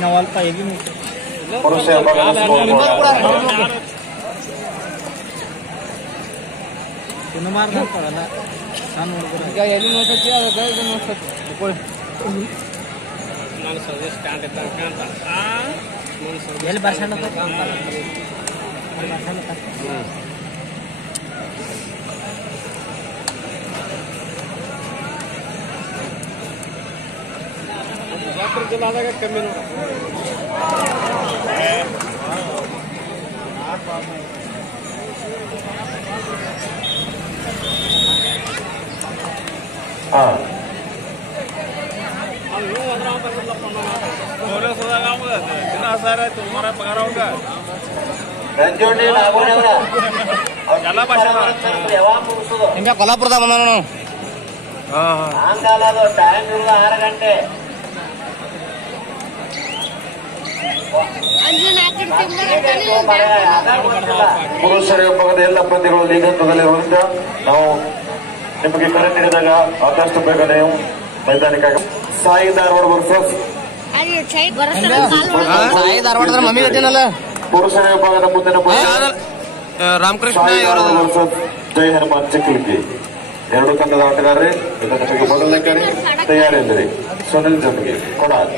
ನವಲ್ಪ ಪುರುಷ ಇನ್ನು ಮಾರ್ಕೊಡಲ್ಲ ನಾನು ನೋಡ್ಬೋದು ಈಗ ಎಲ್ಲಿ ನೋಡ್ತೈತಿ ಅದು ನೋಡ್ತೈತಿ ನಾನು ಸ್ವದೇಶ್ ಕಾಂಟ್ ಅಂತ ಎಲ್ಲಿ ಬರ್ಸಣ್ಣ ಬಿಜಾಪುರ ಜಿಲ್ಲಾದಾಗ ಕಮ್ಮಿ ನೋಡ ಹಿಂಗ ಕೊಲ್ಲಾಪುರದಾಗ ಬಂದ ನಾವು ಟೈಮ್ ಇರುವುದು 6 ಗಂಟೆ. ಪುರುಷರ ವಿಭಾಗದ ಎಲ್ಲ ಪಂದ್ಯಗಳು ಲೀಗ್ ಹಂತದಲ್ಲಿರುವುದರಿಂದ ನಾವು ನಿಮಗೆ ಕರೆ ನೀಡಿದಾಗ ಆದಷ್ಟು ಬೇಗ ನೀವು ಮೈದಾನಕ್ಕಾಗಿ ಸಾಯಿ ಧಾರವಾಡ ವರ್ಸಸ್ ಪುರುಷರ ವಿಭಾಗದ ಮುಂದಿನ ರಾಮಕೃಷ್ಣ ವರ್ಸಸ್ ಜೈ ಹನುಮಾನ್ ಚಿಕ್ಕಲಿಕ್ಕಿ ಎರಡು ತಂಡದ ಆಟಗಾರರೇ ಇದಕ್ಕೆ ಮೊದಲನೇ ಕರೆ ತಯಾರಿದ್ರಿ ಸುನಿಲ್ ಜೊತೆಗೆ ಕೊಡಾಲ್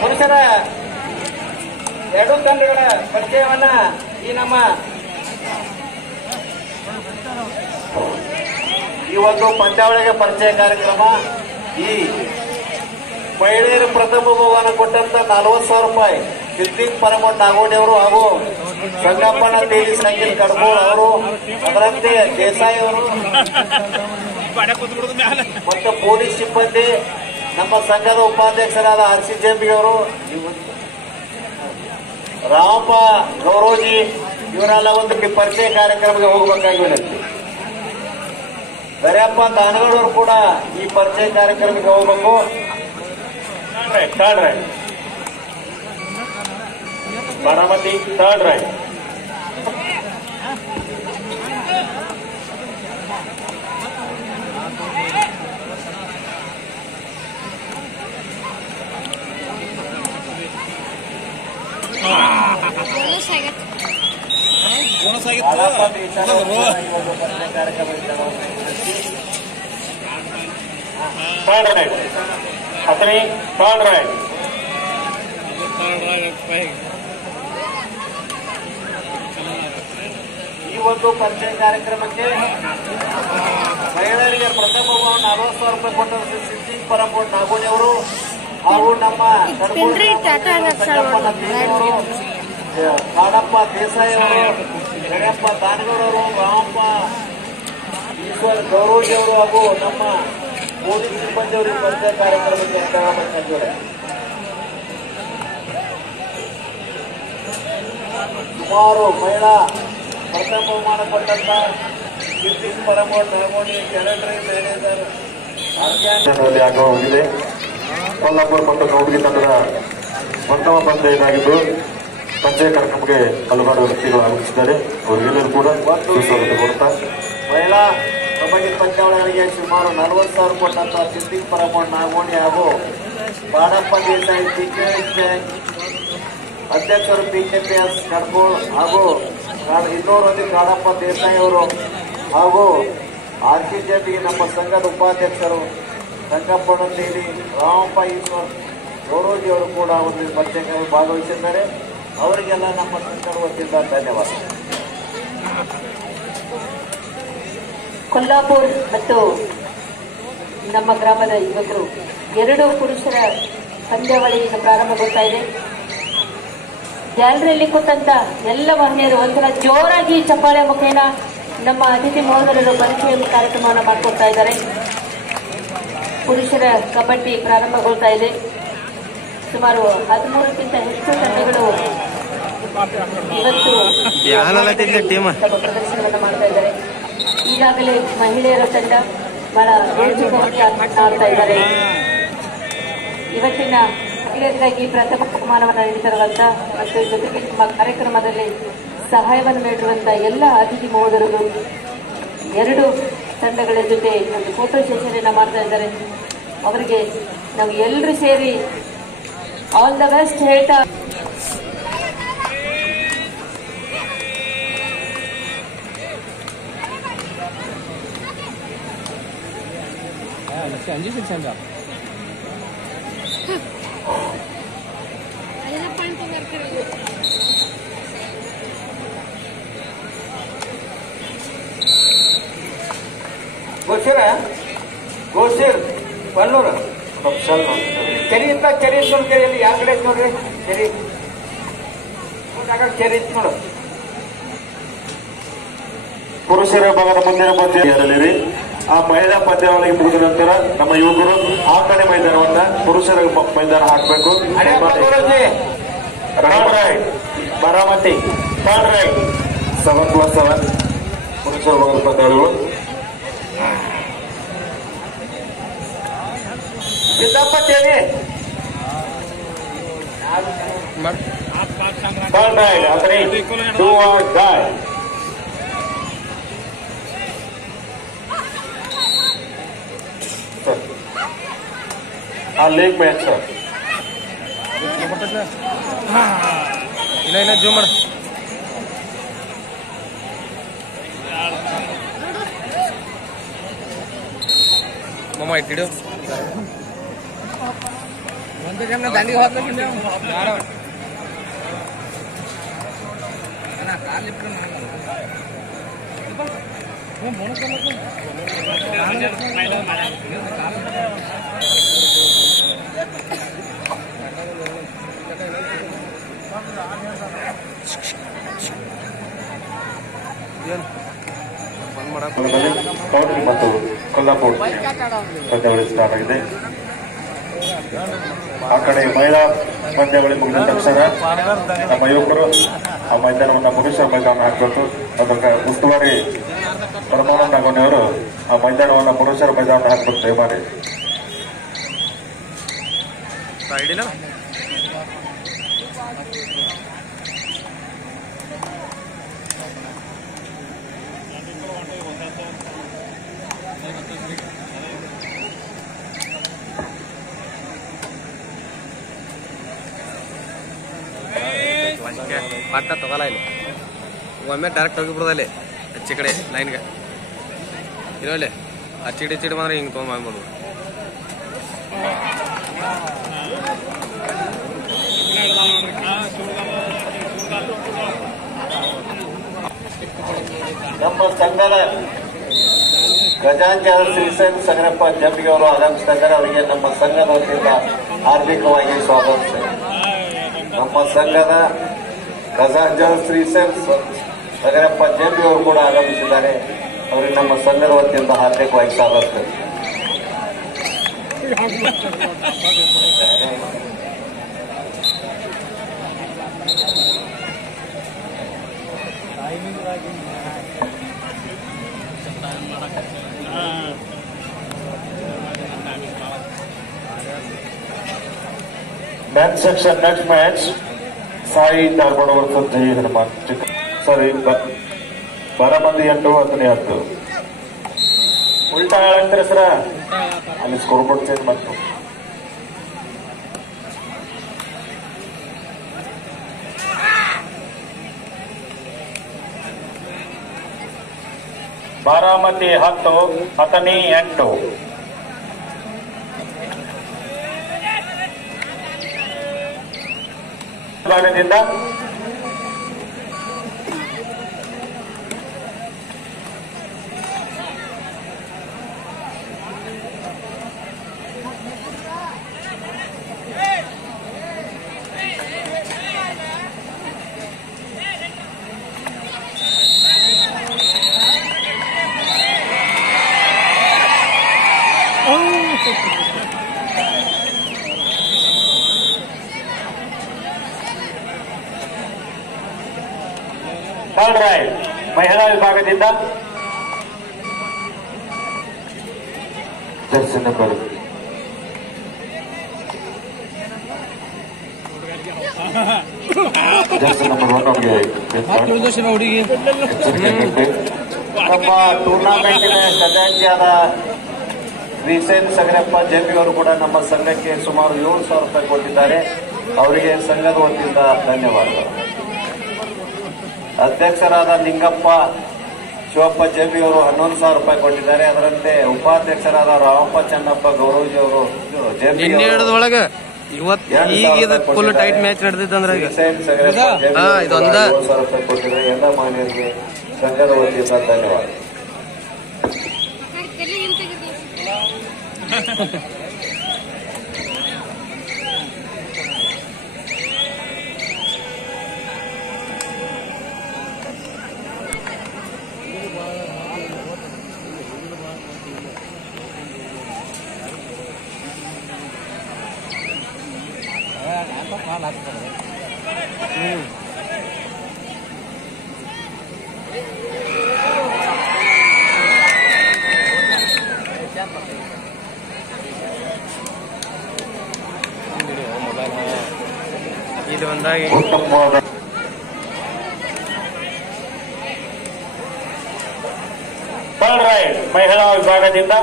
ಪುರುಷರ ಎರಡು ತಂಡಗಳ ಪರಿಚಯವನ್ನ ಈ ಒಂದು ಪಂದ್ಯಾವಳಿಗೆ ಪರಿಚಯ ಕಾರ್ಯಕ್ರಮ ಈ ಮಹಿಳೆಯರು ಪ್ರಥಮ ಬಹುಮಾನ ಕೊಟ್ಟಂತ 40,000 ರೂಪಾಯಿ ಸಿದ್ದಿಕ್ ಪರಮಠ ನಾಗೋಡಿ ಅವರು ಹಾಗೂ ಸಂಗಪ್ಪಣ್ಣ ತೇಲಿ ಸಂಗೀತ್ ಕಡಬೋಳ್ ಅವರು ಅದರಂತೆ ದೇಸಾಯಿ ಅವರು ಮತ್ತು ಪೊಲೀಸ್ ಸಿಬ್ಬಂದಿ ನಮ್ಮ ಸಂಘದ ಉಪಾಧ್ಯಕ್ಷರಾದ RC ಜಂಬಿ ಅವರು ರಾಮಪ್ಪ ಗೌರೋಜಿ ಇವರೆಲ್ಲ ಒಂದು ಪರಿಚಯ ಕಾರ್ಯಕ್ರಮಕ್ಕೆ ಹೋಗಬೇಕಾಗಿ ವಿನಂತಿ. ದರ್ಯಪ್ಪ ತಾನಗಡವರು ಕೂಡ ಈ ಪರಿಚಯ ಕಾರ್ಯಕ್ರಮಕ್ಕೆ ಹೋಗಬೇಕು. Third right Baramati third right third right Athani third right ಈ ಒಂದು ಪರಿಚಯ ಕಾರ್ಯಕ್ರಮಕ್ಕೆ ಮಹಿಳೆಯರಿಗೆ ಪ್ರಥಮ 40,000 ರೂಪಾಯಿ ಕೊಟ್ಟ ಸಿದ್ದಿಕ್ ಪರಮಠ ನಾಗೋಡಿ ಅವರು ಹಾಗೂ ನಮ್ಮ ಕಾಡಪ್ಪ ದೇಸಾಯಿ ಅವರು ಗಣಪ್ಪ ದಾನಗೌಡರು ರಾಮಪ್ಪ ಈಶ್ವರ್ ಗೌರೋಜಿ ಅವರು ಹಾಗೂ ನಮ್ಮ ಪೊಲೀಸ್ ಸಿಬ್ಬಂದಿ ಅವರು ಪರಿಚಯ ಕಾರ್ಯಕ್ರಮಕ್ಕೆ ತಗೊಂಡ್ಬರ್ತಾರೆ. ಸುಮಾರು ಮಹಿಳಾ ಪ್ರಥಮ ಬಹುಮಾನ ಕೊಟ್ಟಂತ ಸಿದ್ದಿಕ್ ಪರಮಠ ನಾಗೋಡಿ ಟೆರಿಟರಿ ಮ್ಯಾನೇಜರ್ ಆಗವಾಗಿದೆ. ಕೊಲ್ಲಾಪುರ ಮತ್ತು ಗೌಡಗಿ ತಂಡದ ಪ್ರಥಮ ಪಂದ್ಯ ಇದಾಗಿದ್ದು ಪರಿಚಯ ಕಾರ್ಯಕ್ರಮಕ್ಕೆ ಹಲವಾರು ವ್ಯಕ್ತಿಗಳು ಆಗಮಿಸಿದ್ದಾರೆ. ಅವರಿಗೆಲ್ಲರೂ ಕೂಡ ಸುಸ್ವಾಗತ ಕೊಡ್ತಾ ಮಹಿಳಾ ಕಬಡ್ಡಿ ಪಂದ್ಯಾವಳಿಗಳಿಗೆ ಸುಮಾರು 40,000 ಕೊಟ್ಟಂತ ಸಿದ್ದಿಕ್ ಪರಮಠ ನಾಗೋಡಿ ಹಾಗೂ ಬಾಡಪ್ಪ ದೇಸಾಯಿ PKS ಬ್ಯಾಂಕ್ ಅಧ್ಯಕ್ಷರು PKPS ಕಡ್ಬೋಳ್ ಹಾಗೂ ಇನ್ನೂರು ಕಾಡಪ್ಪ ದೇಸಾಯಿ ಅವರು ಹಾಗೂ RC ಜೆಪಿಗೆ ನಮ್ಮ ಸಂಘದ ಉಪಾಧ್ಯಕ್ಷರು ಸಂಗಪ್ಪಣ್ಣ ತೇಲಿ ರಾಮಪ್ಪ ಈಶ್ವರ್ ಗೌರೋಜಿ ಅವರು ಕೂಡ ಒಂದು ಪರಿಚಯ ಭಾಗವಹಿಸಿದ್ದಾರೆ. ಅವರಿಗೆಲ್ಲ ನಮ್ಮ ಸಂಘದ ವತಿಯಿಂದ ಧನ್ಯವಾದ. ಕೊಲ್ಲಾಪುರ್ ಮತ್ತು ನಮ್ಮ ಗ್ರಾಮದ ಯುವಕರು ಎರಡು ಪುರುಷರ ಪಂದ್ಯಾವಳಿ ಪ್ರಾರಂಭಗೊಳ್ತಾ ಇದೆ. ಗ್ಯಾಲರಿಯಲ್ಲಿ ಕೂತಂತ ಎಲ್ಲ ಮಹಿಳೆಯರು ಒಂದ್ಸಲ ಜೋರಾಗಿ ಚಪ್ಪಾಳೆ ಮುಖೇನ ನಮ್ಮ ಅತಿಥಿ ಮಹೋದರರು ಪರಿಚಯ ಕಾರ್ಯಕ್ರಮವನ್ನು ಮಾಡಿಕೊಡ್ತಾ ಇದ್ದಾರೆ. ಪುರುಷರ ಕಬಡ್ಡಿ ಪ್ರಾರಂಭಗೊಳ್ತಾ ಇದೆ. ಸುಮಾರು 13ಕ್ಕಿಂತ ಹೆಚ್ಚು ತಂಡಗಳು ಇವತ್ತು ತಮ್ಮ ಪ್ರದರ್ಶನವನ್ನು ಮಾಡ್ತಾ ಇದ್ದಾರೆ. ಈಗಾಗಲೇ ಮಹಿಳೆಯರ ತಂಡ ಬಹಳ ರೋಚಕವಾಗಿ ಆಡ್ತಾ ಇದ್ದಾರೆ. ಇವತ್ತಿನ ಮಹಿಳೆಯರಿಗಾಗಿ ಪ್ರಥಮ ಬಹುಮಾನವನ್ನು ನೀಡಿರುವಂತ ಮತ್ತು ಜೊತೆಗೆ ನಮ್ಮ ಕಾರ್ಯಕ್ರಮದಲ್ಲಿ ಸಹಾಯವನ್ನು ನೀಡಿರುವಂತಹ ಎಲ್ಲ ಅತಿಥಿ ಮಹೋದರರು ಎರಡು ತಂಡಗಳ ಜೊತೆ ಒಂದು ಫೋಟೋ ಸೆಷನ್ ಅನ್ನ ಮಾಡ್ತಾ ಇದ್ದಾರೆ. ಅವರಿಗೆ ನಾವು ಎಲ್ಲರೂ ಸೇರಿ ಆಲ್ ದ ಬೆಸ್ಟ್ ಹೇಳ್ತಾ ಗೋಸಿರ್ ಬನ್ನೂರು ಚರಿ ಅಂತ ಚರಿ ನೋಡ್ರಿ, ಯಾವ ಕಡೆ ನೋಡ್ರಿ ಚರಿ ಚರಿ ನೋಡು. ಪುರುಷರ ಭಾಗದ ಮುಂದಿನ ಪಂದ್ಯದಲ್ಲಿ ಆ ಮಹಿಳಾ ಪಂದ್ಯಾವಳಿಗೆ ಮುಗಿದ ನಂತರ ನಮ್ಮ ಯುವಕರು ಆ ಕಡೆ ಮೈದಾನವನ್ನ ಪುರುಷರ ಮೈದಾನ ಹಾಕಬೇಕು. ಬಾರಾಮತಿ 7+7 ಪುರುಷರ ಭಾಗದ ಪಂದ್ಯಾವಳಿಗಳು. ಸಿದ್ದಪ್ಪ ಚೇರಿ ಲೇಗ್ ಮ್ಯಾಚ್ ಸರ್. ಇಲ್ಲ ಜೂಮ್ ಮಾಡ. ಮಮ್ಮ ಇಟ್ಟಿಡು ದಂಡಿಗೆ ಹೋಗ್ತೀನಿ. ಕೌಂಟಿ ಮತ್ತು ಕೊಲ್ಲಾಪುರ್ ಪಂದ್ಯಾವಳಿ ಸ್ಟಾರ್ಟ್ ಆಗಿದೆ. ಆ ಕಡೆ ಮಹಿಳಾ ಪಂದ್ಯಾವಳಿ ಮುಗಿದ ತಕ್ಷಣ ನಮ್ಮ ಯುವಕರು ಆ ಮೈದಾನವನ್ನ ಪುರುಷರ ಮೈದಾನ ಹಾಕಬೇಕು. ಅದಕ್ಕೆ ಉಸ್ತುವಾರಿ ಪರಮಾನಂದ ನಾಗೋಣಿಯವರು ಆ ಮೈದಾನವನ್ನ ಪುರುಷರ ಮೈದಾನ ಹಾಕಬೇಕು ದಯಮಾಡಿ. ಪಟ್ಟ ತಗೋಲ್ಲ ಇಲ್ಲಿ ಒಮ್ಮೆ ಡೈರೆಕ್ಟ್ ಹೋಗಿಬಿಡೋದಲ್ಲಿ ಹಚ್ಚಿ ಕಡೆ ಲೈನ್ಗೆ ಇರೋಲ್ಲಿ ಹಚ್ಚಿಡಿ ಹಚ್ಚಿಡಿ ಬಂದ್ರೆ ಹಿಂಗೆ ತೊಗೊಂಡ್ಬೋದು. ನಮ್ಮ ಸಂಘದ ಗಜಾಂಚಾರ ಶ್ರೀಸೇನ್ ಸಂಗನಪ್ಪ ಜಂಬಿಗೆ ಅವರು ಆಗಮಿಸ್ತಾ ಇದ್ದಾರೆ. ಅವರಿಗೆ ನಮ್ಮ ಸಂಘದ ವತಿಯಿಂದ ಹಾರ್ದಿಕವಾಗಿ ಸ್ವಾಗತಿಸಿದೆ. ನಮ್ಮ ಸಂಘದ ಗಜಾಂಚಾರ ಶ್ರೀಸೇನ್ ಸಂಗನಪ್ಪ ಜಂಬಿ ಅವರು ಕೂಡ ಆಗಮಿಸಿದ್ದಾರೆ. ಅವರಿಗೆ ನಮ್ಮ ಸಂಘದ ವತಿಯಿಂದ ಹಾರ್ದಿಕವಾಗಿ ಸ್ವಾಗತಿಸಿದೆ. Men's section next match Sai Dharwad versus Jai Hanuman. Sorry, Baramati 8 ಹತ್ತನೇ 10 ಉಲ್ಟಾ ಹೇಳಂತಾರೆ ಸರ. ಅಲ್ಲಿ ಸ್ಕೋರ್ ಬೋರ್ಡ್ ಚೇಂಜ್ ಮಾಡ್ತು. ಬಾರಾಮತಿ 10 ಹತ್ತನೇ 8 ದಿಂದ ರೈಡ್ ಮಹಿಳಾ ವಿಭಾಗದಿಂದ ಜರ್ಸಿ ನಂಬರ್ ಜರ್ಸಿ ನಂಬರ್ 1 ಅವರಿಗೆ ಹುಡುಗಿ ನಮ್ಮ ಟೂರ್ನಾಮೆಂಟಿನ ಖಜಾಂಚಿಯಾದ ಶ್ರೀಸೇನ್ ಸಗರಪ್ಪ ಜೆಪಿ ಅವರು ಕೂಡ ನಮ್ಮ ಸಂಘಕ್ಕೆ ಸುಮಾರು 7,000 ರೂಪಾಯಿ ಕೊಟ್ಟಿದ್ದಾರೆ. ಅವರಿಗೆ ಸಂಘದ ವತಿಯಿಂದ ಧನ್ಯವಾದಗಳು. ಅಧ್ಯಕ್ಷರಾದ ನಿಂಗಪ್ಪ ಶಿವಪ್ಪ ಜೆಪಿ ಅವರು 11,000 ರೂಪಾಯಿ ಕೊಟ್ಟಿದ್ದಾರೆ. ಅದರಂತೆ ಉಪಾಧ್ಯಕ್ಷರಾದ ರಾಮಪ್ಪ ಚನ್ನಪ್ಪ ಗೌರವಜಿ ಅವರು ಜೆಪಿ ಒಳಗೆ ಇವತ್ತು full tight match ನಡೆದಿದ್ದಂದ್ರೆ ಶ್ರೀಸೇನ್ Sagarappa JP 7,000 ರೂಪಾಯಿ ಕೊಟ್ಟಿದ್ದಾರೆ. ಎಲ್ಲ ಮಹಿಳೆಯರಿಗೆ ಸಂಘದ ವತಿಯಿಂದ ಧನ್ಯವಾದ. ಇದು ಒಂದಾಗಿ ಉತ್ತಮವಾದ ಥರ್ಡ್ ರೈಡ್ ಮಹಿಳಾ ವಿಭಾಗದಿಂದ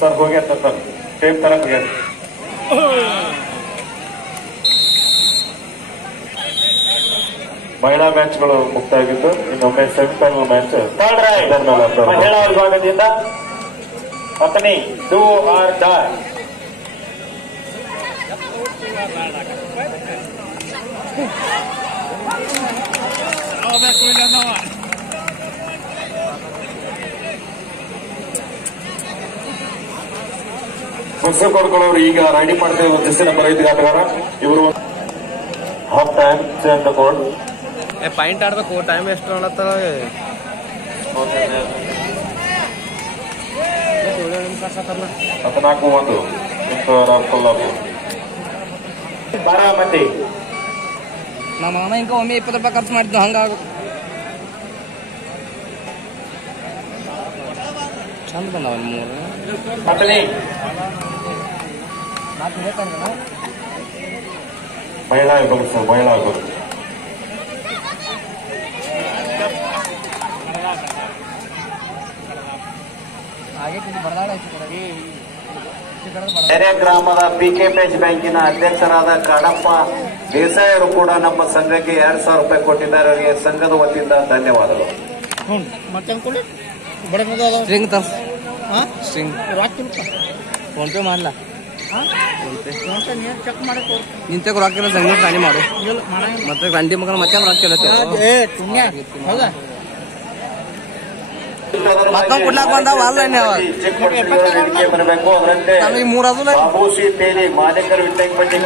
ಸರ್ ಹೋಗ್ಯಾರ ಸರ್ ಟೇಪ್ ತರ ಹೋಗ್ಯಾರ. ಮಹಿಳಾ ಮ್ಯಾಚ್ಗಳು ಮುಕ್ತಾಗಿದ್ದು ಇನ್ನೊಮ್ಮೆ ಸೆಮಿಫೈನಲ್ ಮ್ಯಾಚ್ ಥರ್ಡ್ ರೈಡ್ ಮಹಿಳಾ ವಿಭಾಗದಿಂದ ಪತ್ನಿ ಡೂ ಆರ್ ಡೈ ಬಸ್ಸರ್ ಕೊಡ್ಕೊಳ್ಳೋರು ಈಗ ರೆಡಿ ಮಾಡ್ತೇವೆ. ಜೆಸ್ಸಿ ನಂಬರ್ 5 ಆಟಗಾರ ಇವರು half time same the court point ಆಡ್ಬೇಕು. ಟೈಮ್ ಎಷ್ಟು ಮಾಡತ್ತ 14-1 ಕೊಲ್ಲಾಪುರ ಬಾರಾಮತಿ. ನಮ್ಮ ಮಾಮ ಹಿಂಗ ಒಮ್ಮೆ 20 ರೂಪಾಯಿ ಖರ್ಚು ಮಾಡಿದ್ದು ಹಂಗಾಗ ಚಂದ ಬಂದವ 3 ಪತ್ನಿ ಮಹಿಳಾ ವಿಭಾಗ ಸರ್ ಮಹಿಳಾ ವಿಭಾಗ ಬೇರೆ ಗ್ರಾಮದ ಪಿಕೆಪಿಎಚ್ ಬ್ಯಾಂಕಿನ ಅಧ್ಯಕ್ಷರಾದ ಕಾಡಪ್ಪ ದೇಸಾಯಿ ಅವರು ಕೂಡ ನಮ್ಮ ಸಂಘಕ್ಕೆ 2,000 ರೂಪಾಯಿ ಕೊಟ್ಟಿದ್ದಾರೆ. ಅವರಿಗೆ ಸಂಘದ ವತಿಯಿಂದ ಧನ್ಯವಾದಗಳು. ಸ್ಟ್ರಿಂಗ್ ತರ್ಸ್ ಸ್ಟ್ರಿಂಗ್ ಫೋನ್ ಪೇ ಮಾಡಲ್ಲ ನಿಂತೆ ರೊಕ್ಕಿಲ್ಲ ಸಂಗೀತ ಗಾಡಿ ಮಾಡು ಮತ್ತೆ ಗಂಡಿ ಮಗನ ಮತ್ತೆ ರೊಕ್ಕಿಲ್ಲ ಮಕ್ಕಳು ಕೊಡ್ಲಾಕ ಬಂದಾವ ಅಲ್ಲ ವೇದಿಕೆ ಬರಬೇಕು. ಅದರಂತೆ ನಮಗೆ 3 ಅದು ಬಾಬೂಸಿ ತೇಲಿ ಮಾಲೀಕರು ವಿಟ್ಟಂಗಪಟ್ಟಿ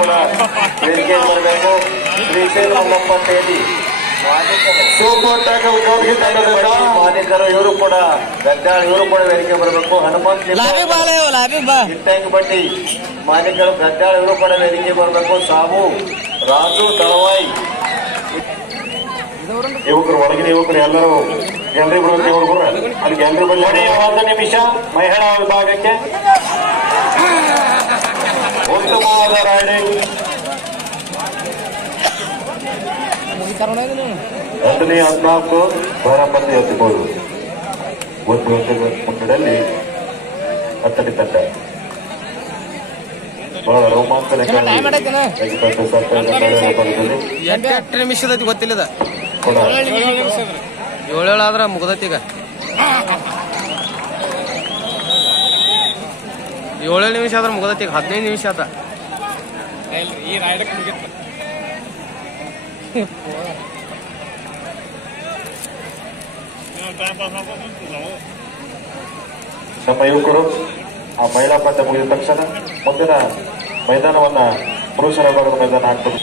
ಕೂಡ ವೇದಿಕೆ ಬರಬೇಕು. ಶ್ರೀಶೈಲ ಮಲ್ಲಪ್ಪ ತೇಲಿ ಮಾಲೀಕರು ಇವರು ಕೂಡ ಗದ್ದಾಳ ಇವರು ಕೂಡ ವೇದಿಕೆ ಬರಬೇಕು. ಹನುಮಂತ್ ವಿಟ್ಟಂಗಪಟ್ಟಿ ಮಾಲೀಕರು ಗದ್ದಾಳ ಇವರು ಕೂಡ ವೇದಿಕೆ ಬರಬೇಕು. ಸಾಬು ರಾಜು ತಳವಾಯಿ ಯುವಕರು ಒಳಗಿನ ಯುವಕರು ಎಲ್ಲರೂ ಗ್ಯಾಲರಿ ಬಿಡುವಂತೆ ಹುಡುಗರು ಅಲ್ಲಿ ಗ್ಯಾಲರಿ ಬಳಿ 1 ನಿಮಿಷ ಮಹಿಳಾ ವಿಭಾಗಕ್ಕೆ ಉತ್ತಮವಾದ ರೈಡಿಂಗ್. 2ನೇ 14 ಬಾರಾಮತಿ ಎತ್ತಿಬೋದು 1 ಗಂಟೆ ಮುನ್ನಡೆಯಲ್ಲಿ ಹತ್ತಡಿ ತಂಡ ಬಹಳ ರೋಮಾಂಚನಕಾರಿ 8 ನಿಮಿಷದ ಗೊತ್ತಿಲ್ಲದ 7 ಆದ್ರ ಮುಗ್ದೈತಿ. ಈಗ 7 ನಿಮಿಷ ಆದ್ರೆ ಮುಗ್ದೈತಿ. 15 ನಿಮಿಷ ಆತ ಈ ರೈಡಕ್ ಮುಗಿತ್ತು. ನಮ್ಮ ಯುವಕರು ಆ ಮಹಿಳಾ ಪಂದ್ಯ ಮುಗಿದ ತಕ್ಷಣ ಮುಂದಿನ ಮೈದಾನವನ್ನ ಪುರುಷರ ವಿಭಾಗದ ಮೈದಾನ ಹಾಕ್ತಾರೆ.